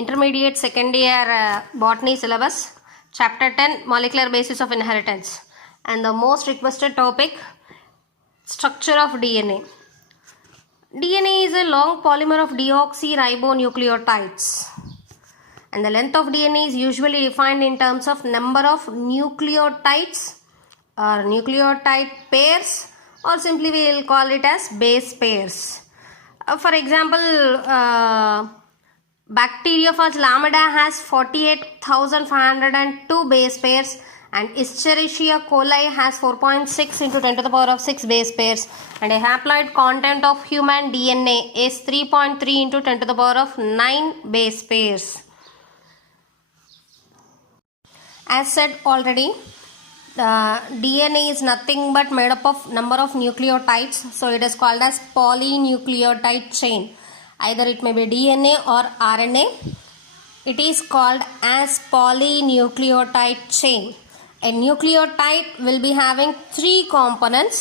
Intermediate second year botany syllabus, chapter 10 molecular basis of inheritance, and the most requested topic, structure of DNA. DNA is a long polymer of deoxyribonucleotides, and the length of DNA is usually defined in terms of number of nucleotides or nucleotide pairs, or simply we will call it as base pairs. For example, Bacteriophage lambda has 48,502 base pairs, and Escherichia coli has 4.6 into 10 to the power of 6 base pairs, and a haploid content of human DNA is 3.3 into 10 to the power of 9 base pairs. As said already, DNA is nothing but made up of number of nucleotides, so it is called as polynucleotide chain. Either it may be DNA or RNA. It is called as polynucleotide chain. A nucleotide will be having 3 components.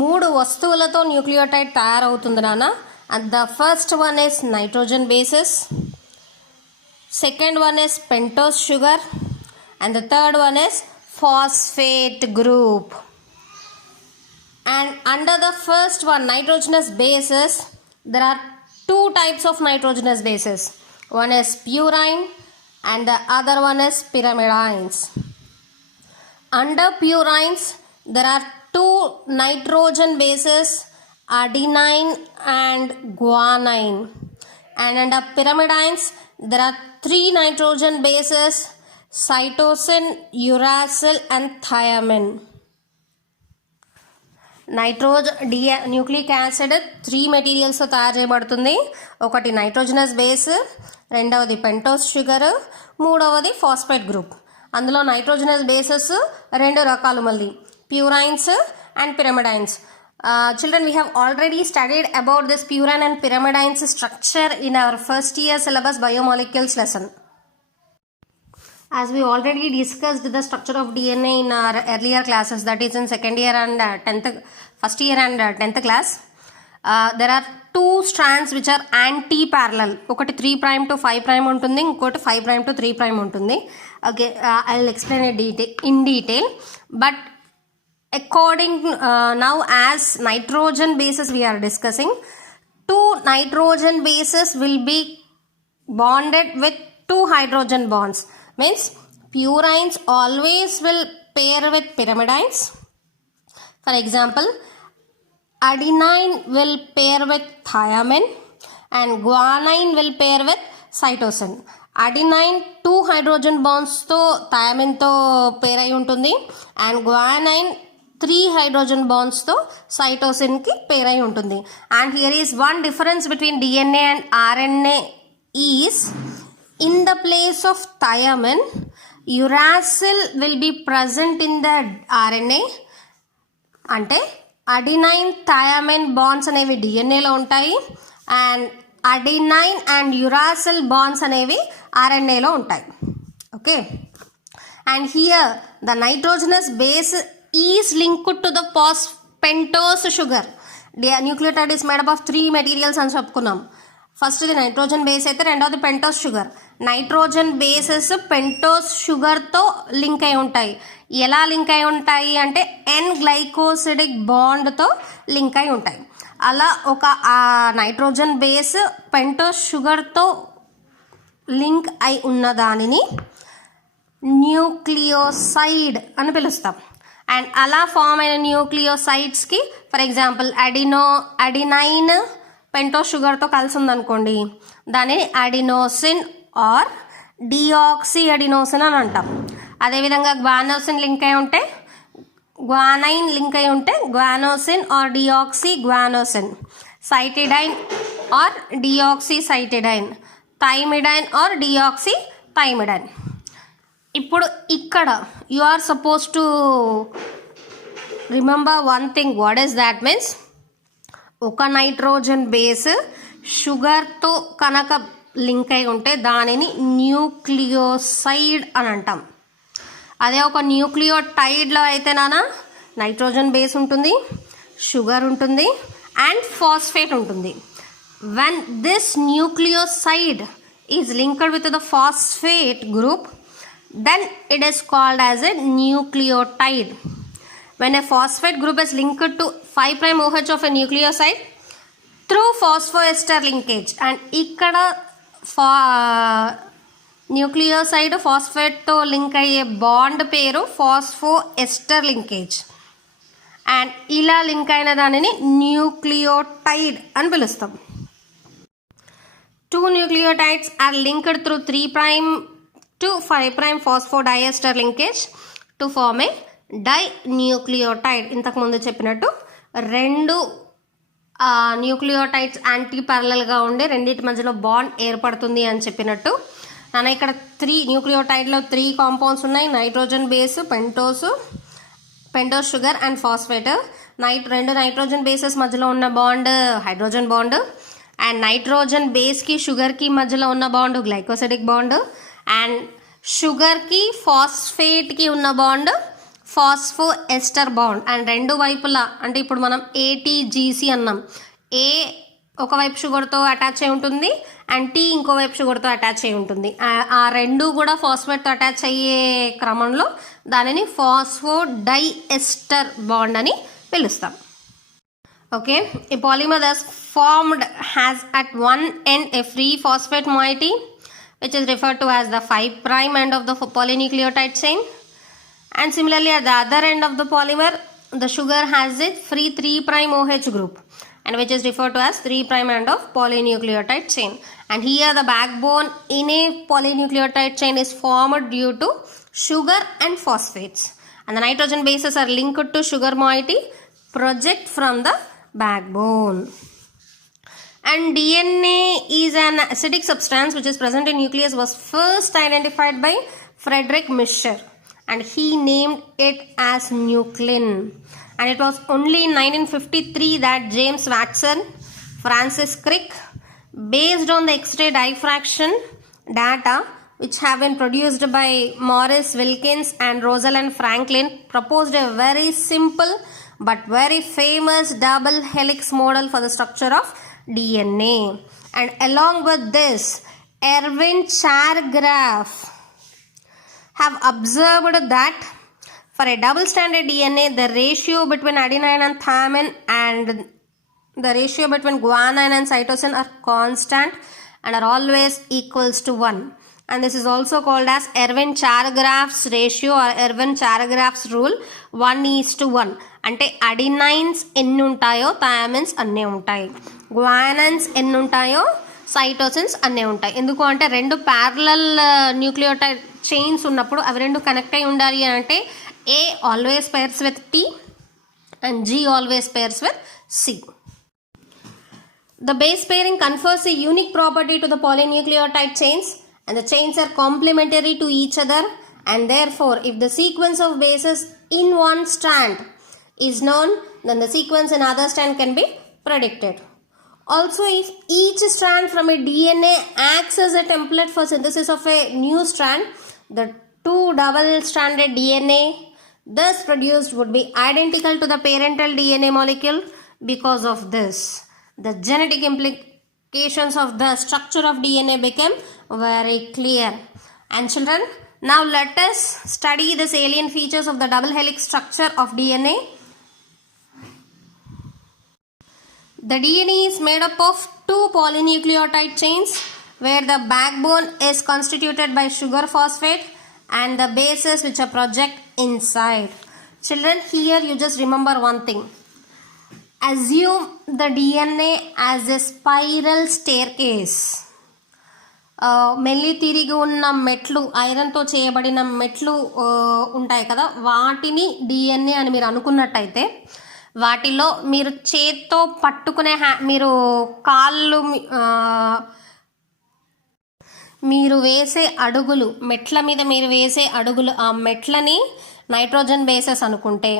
3 వస్తువులతో న్యూక్లియోటైడ్ తయారవుతుంది నాన్న. And the first one is nitrogen bases, second one is pentose sugar, and the third one is phosphate group. And under the first one, nitrogenous bases, there are 2 types of nitrogenous bases. One is purine and the other one is pyrimidines. Under purines, there are 2 nitrogen bases, adenine and guanine. And under pyrimidines, there are 3 nitrogen bases, cytosine, uracil and thiamine. Nucleic acid 3 మెటీరియల్స్ తయారు చేయబడుతుంది. ఒకటి nitrogenous base, రెండవది pentose sugar, మూడవది phosphate group. అందులో nitrogenous bases 2 రకాలు, మళ్ళీ ప్యూరైన్స్ అండ్ పిరమిడైన్స్. Children, we have already studied about this purine and pyrimidines structure in our first year syllabus biomolecules lesson. As we already discussed the structure of DNA in our earlier classes, that is in second year and 10th, first year and 10th class, there are 2 strands which are anti-parallel. ఒకటి 3' to 5' ఉంటుంది, ఇంకోటి 5' to 3' ఉంటుంది. Okay, I will explain it in detail. But according now, as nitrogen bases we are discussing, 2 nitrogen bases will be bonded with 2 hydrogen bonds. Means purines always will pair with pyrimidines. For example, adenine will pair with thiamine and guanine will pair with cytosine. Adenine 2 hydrogen bonds తో thiamine తో pair అయి ఉంటుంది, and guanine 3 hydrogen bonds తో cytosine కి pair అయి ఉంటుంది. And here is one difference between DNA and RNA is, in the place of thiamine, uracil will be present in the RNA. అంటే adenine thymine bonds అనేవి డిఎన్ఏలో ఉంటాయి, and adenine and uracil bonds అనేవి ఆర్ఎన్ఏలో ఉంటాయి. Okay, and here the nitrogenous base is linked to the pentose sugar. Nucleotide is made up of 3 materials అని చెప్పుకున్నాం. ఫస్ట్ది నైట్రోజన్ బేస్ అయితే రెండవది pentose sugar. Nitrogen bases pentose షుగర్తో లింక్ అయి ఉంటాయి. ఎలా లింక్ అయి ఉంటాయి అంటే ఎన్ గ్లైకోసిడిక్ బాండ్తో లింక్ అయి ఉంటాయి. అలా ఒక నైట్రోజన్ బేస్ పెంటోస్ షుగర్తో లింక్ అయి ఉన్న దానిని న్యూక్లియోసైడ్ అని పిలుస్తాం. అండ్ అలా ఫామ్ అయిన న్యూక్లియోసైడ్స్కి, ఫర్ ఎగ్జాంపుల్ అడినైన్ పెంటోస్ షుగర్తో కలిసి ఉందనుకోండి, దానిని అడినోసిన్ ఆర్ డిఆక్సీ అడినోసిన్ అని అంటాం. అదేవిధంగా గ్వానోసిన్ లింక్ అయి ఉంటే, గ్వానైన్ లింక్ అయి ఉంటే guanosine or deoxyguanosine, cytidine or deoxycytidine, thymidine or deoxythymidine. ఇప్పుడు ఇక్కడ you are supposed to remember one thing. What is that means, ఒక నైట్రోజన్ బేస్ షుగర్తో కనుక లింక్ అయి ఉంటే దానిని న్యూక్లియోసైడ్ అని అంటాం. అదే ఒక న్యూక్లియోటైడ్లో అయితే నాన్న నైట్రోజన్ బేస్ ఉంటుంది, షుగర్ ఉంటుంది అండ్ ఫాస్ఫేట్ ఉంటుంది. when this nucleoside is linked with the phosphate group, then it is called as a nucleotide. When a phosphate group is linked to 5' OH of a nucleoside through phosphoester linkage, and ikkada nucleoside ఫాస్ఫేట్తో link అయ్యే bond పేరు phosphoester linkage, and ఇలా link అయిన దానిని న్యూక్లియోటైడ్ అని పిలుస్తాం. 2 nucleotides are linked through 3' to 5' phosphodiester linkage to form a dinucleotide. ఇంతకు ముందు చెప్పినట్టు రెండు న్యూక్లియోటైడ్స్ యాంటీ ప్యారలల్గా ఉండి రెండింటి మధ్యలో బాండ్ ఏర్పడుతుంది అని చెప్పినట్టు. నాన్న ఇక్కడ 3 న్యూక్లియోటైడ్లో 3 కాంపౌండ్స్ ఉన్నాయి. Nitrogen base, pentose sugar and phosphate. రెండు నైట్రోజన్ బేసెస్ మధ్యలో ఉన్న bond hydrogen bond, and nitrogen బేస్కి షుగర్కి మధ్యలో ఉన్న బాండ్ గ్లైకోసిడిక్ బాండ్, అండ్ షుగర్కి ఫాస్ఫేట్కి ఉన్న bond phosphoester bond. And రెండు వైపులా అంటే ఇప్పుడు మనం ఏటీజీసీ అన్నాం. ఏ ఒకవైపు షుగర్తో అటాచ్ అయి ఉంటుంది అండ్ టీ ఇంకోవైపు షుగర్తో అటాచ్ అయి ఉంటుంది. ఆ రెండు కూడా ఫాస్ఫేట్తో అటాచ్ అయ్యే క్రమంలో దానిని ఫాస్ఫో డైఎస్టర్ బాండ్ అని పిలుస్తాం. Okay, a polymer thus formed has at one end a free phosphate moiety which is referred to as the 5' end of the polynucleotide chain, and similarly at the other end of the polymer the sugar has a free 3' OH group, and which is referred to as 3' end of polynucleotide chain. And here the backbone in a polynucleotide chain is formed due to sugar and phosphates, and the nitrogen bases are linked to sugar moiety project from the backbone. And DNA is an acidic substance which is present in nucleus was first identified by Friedrich Mischer, and he named it as nuclein. And it was only in 1953 that James Watson, Francis Crick, based on the X-ray diffraction data which have been produced by Maurice Wilkins and Rosalind Franklin, proposed a very simple but very famous double helix model for the structure of DNA. And along with this, Erwin Chargaff have observed that for a double stranded DNA, the ratio between adenine and thymine and the ratio between guanine and cytosine are constant and are always equals to 1. And this is also called as Erwin Chargaff's ratio or Erwin Chargaff's rule, 1:1. అంటే అడినైన్స్ ఎన్ని ఉంటాయో థయామిన్స్ అన్నీ ఉంటాయి, గ్వానైన్స్ ఎన్ని ఉంటాయో సైటోసిన్స్ అన్నీ ఉంటాయి. ఎందుకు అంటే రెండు ప్యారలల్ న్యూక్లియోటైడ్ చైన్స్ ఉన్నప్పుడు అవి రెండు కనెక్ట్ అయి ఉండాలి అని అంటే ఏ always pairs with T and G always pairs with C. The base pairing confers a unique property to the polynucleotide chains, and the chains are complementary to each other, and therefore if the sequence of bases in one strand is known, then the sequence in other strand can be predicted. Also, if each strand from a DNA acts as a template for synthesis of a new strand, the two double-stranded DNA thus produced would be identical to the parental DNA molecule. Because of this, the genetic implications of the structure of DNA became very clear. And children, now let us study the salient features of the double helix structure of DNA. The DNA is made up of 2 polynucleotide chains where the backbone is constituted by sugar phosphate and the bases which are project inside. Children, here you just remember one thing. Assume the DNA as a spiral staircase. మెల్లి తిరిగి ఉన్న మెట్లు, ఐరన్తో చేయబడిన మెట్లు ఉంటాయి కదా, వాటిని డిఎన్ఏ అని మీరు అనుకున్నట్టయితే వాటిలో మీరు చేత్తో పట్టుకునే మీరు కాళ్ళు మీరు వేసే అడుగులు, మెట్ల మీద మీరు వేసే అడుగులు, ఆ మెట్లని నైట్రోజన్ బేసెస్ అనుకుంటే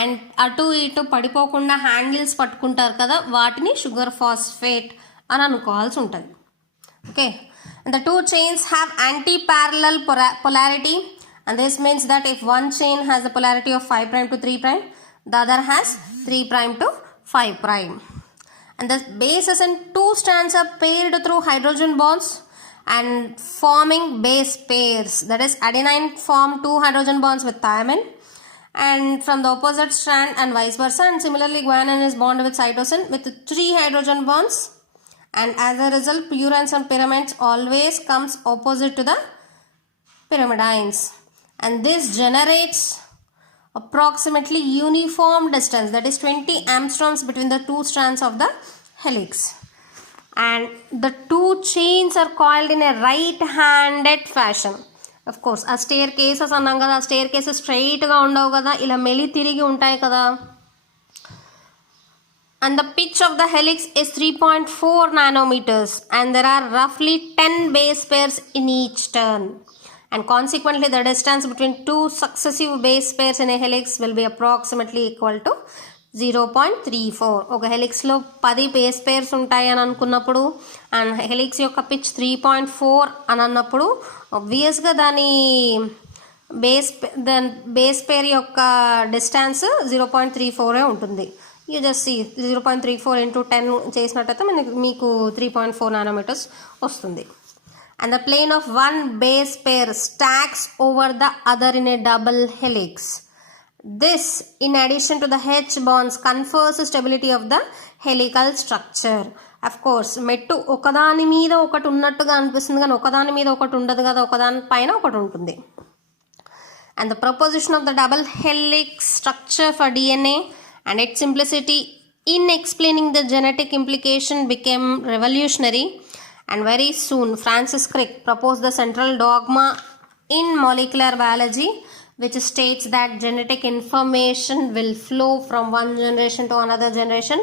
అండ్ అటు ఇటు పడిపోకుండా హ్యాండిల్స్ పట్టుకుంటారు కదా, వాటిని షుగర్ ఫాస్ఫేట్ అని అనుకోవాల్సి ఉంటుంది. Okay, the two chains have anti-parallel polarity, and this means that if one chain has the polarity of 5' to 3', the other has 3' to 5'. and the bases in two strands are paired through hydrogen bonds and forming base pairs. That is, adenine form two hydrogen bonds with thymine and from the opposite strand and vice versa, and similarly guanine is bonded with cytosine with three hydrogen bonds, and as a result purines and pyramids always comes opposite to the pyrimidines, and this generates approximately uniform distance, that is 20 angstroms between the two strands of the helix, and the two chains are coiled in a right-handed fashion. Of course, ఆ stair cases అన్నాం కదా, ఆ stair cases స్ట్రైట్గా ఉండవు కదా, ఇలా మెలి తిరిగి ఉంటాయి కదా. And the pitch of the helix is 3.4 nanometers and there are roughly 10 base pairs in each turn, and consequently the distance between two successive base pairs in a helix will be approximately equal to 0.34. ఒక హెలిక్స్లో 10 base pairs ఉంటాయి అని అనుకున్నప్పుడు and helix యొక్క పిచ్ 3.4 అని అన్నప్పుడు ఆబ్వియస్గా దాని బేస్ పేర్ యొక్క డిస్టెన్స్ 0.34 ఉంటుంది. యూ జస్ట్ సీ 0.34 ఇంటూ 10 చేసినట్టయితే మీకు 3.4 నానోమీటర్స్ వస్తుంది. And the plane of one base pair stacks over the other in a double helix. This, in addition to the H bonds, confers the stability of the helical structure. Of course, మెట్టు ఒకదాని మీద ఒకటి ఉన్నట్టుగా అనిపిస్తుంది కానీ ఒకదాని మీద ఒకటి ఉండదు కదా, ఒకదాని పైన ఒకటి ఉంటుంది. And the proposition of the double helix structure for DNA and its simplicity in explaining the genetic implication became revolutionary, and very soon Francis Crick proposed the central dogma in molecular biology, which states that genetic information will flow from one generation to another generation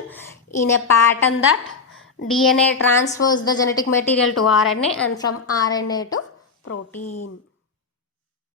in a pattern that DNA transfers the genetic material to RNA and from RNA to protein.